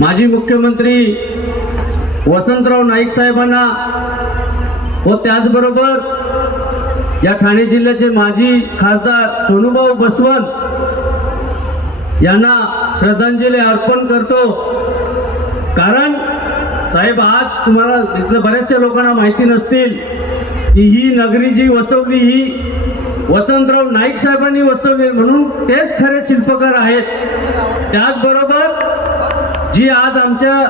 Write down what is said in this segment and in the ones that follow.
माजी मुख्यमंत्री वसंतराव नाईक साहेबांना व त्याचबरोबर या ठाणे जिल्ह्याचे माजी खासदार सोनूभाऊ बसवंत यांना श्रद्धांजली अर्पण करतो। कारण साहेब, आज तुम्हाला इथल्या बऱ्याचशा लोकांना माहिती नसतील की ही नगरी जी वसवली ही वसंतराव नाईक साहेबांनी वसवली, म्हणून तेच खरे शिल्पकार आहेत। त्याचबरोबर जी आज आमच्या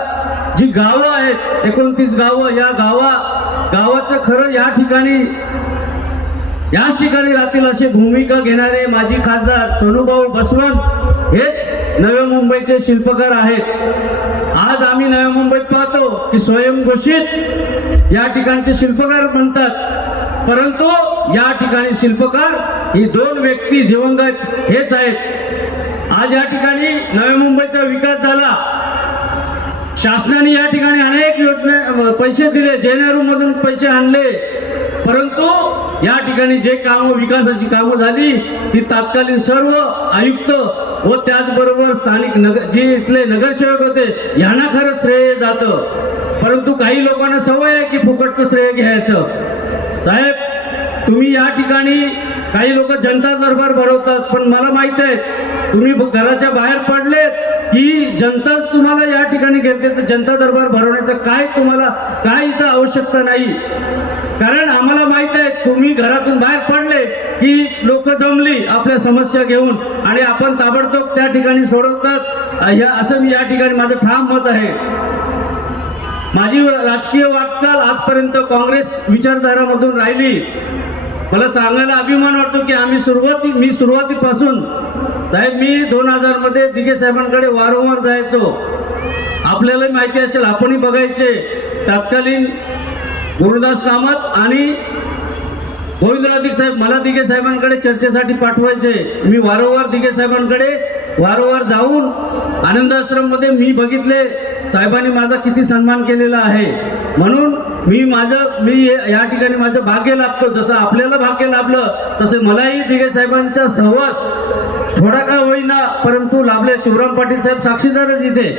जी गावं आहेत 29 गावं, या गावाचं खरं याच ठिकाणी राहतील अशी भूमिका घेणारे माजी खासदार सोनूभाऊ बसवंत हेच नव्या मुंबईचे शिल्पकार आहेत। आज आम्ही नव्या मुंबईत पाहतो की स्वयंघोषित या ठिकाणचे शिल्पकार म्हणतात, परंतु या ठिकाणी शिल्पकार ही दोन व्यक्ती दिवंगत हेच आहेत। आज या ठिकाणी नव्या मुंबईचा विकास झाला, शासनाने या ठिकाणी अनेक योजना पैसे दिले, जेनेरू मधून पैसे आणले, परंतु या ठिकाणी जे काम विकासाची कामं झाली ती तात्कालीन सर्व आयुक्त व त्याचबरोबर स्थानिक जे इथले नगरसेवक होते यांना खरं श्रेय जातं। परंतु काही लोकांना सवय आहे की फुकटचं श्रेय घ्यायचं। साहेब, तुम्ही या ठिकाणी काही लोक जनता दरबार भरवतात, पण मला माहित आहे तुम्ही घराच्या बाहेर पडले की जनताच तुम्हाला या ठिकाणी घेते, तर जनता दरबार भरवण्याचं काय इथं आवश्यकता नाही। कारण आम्हाला माहित आहे तुम्ही घरातून बाहेर पडले की लोक जमली आपल्या समस्या घेऊन आणि आपण ताबडतोब त्या ठिकाणी सोडवतात, असं मी या ठिकाणी माझं ठाम मत आहे। माझी राजकीय वाटचाल आजपर्यंत काँग्रेस विचारधारामधून राहिली। मला सांगायला अभिमान वाटतो की मी सुरुवातीपासून साहेब, मी 2000 मध्ये दिघे साहेबांकडे वारंवार जायचो। आपल्याला माहिती असेल, आपणही बघायचे, तत्कालीन गुरुदास कामत आणि गोविंदराव दिघे साहेब मला दिघे साहेबांकडे चर्चेसाठी पाठवायचे। मी वारंवार दिघे साहेबांकडे जाऊन आनंदाश्रम मध्ये मी बघितले साहेबांनी माझा किती सन्मान केलेला आहे। म्हणून मी या ठिकाणी माझं भाग्य लाभतो, जसं आपल्याला भाग्य लाभलं तसे मलाही दिघे साहेबांचा सहवास थोडा का होईना परंतु लाभले। शिवराम पाटील साहेब साक्षीदारच इथे।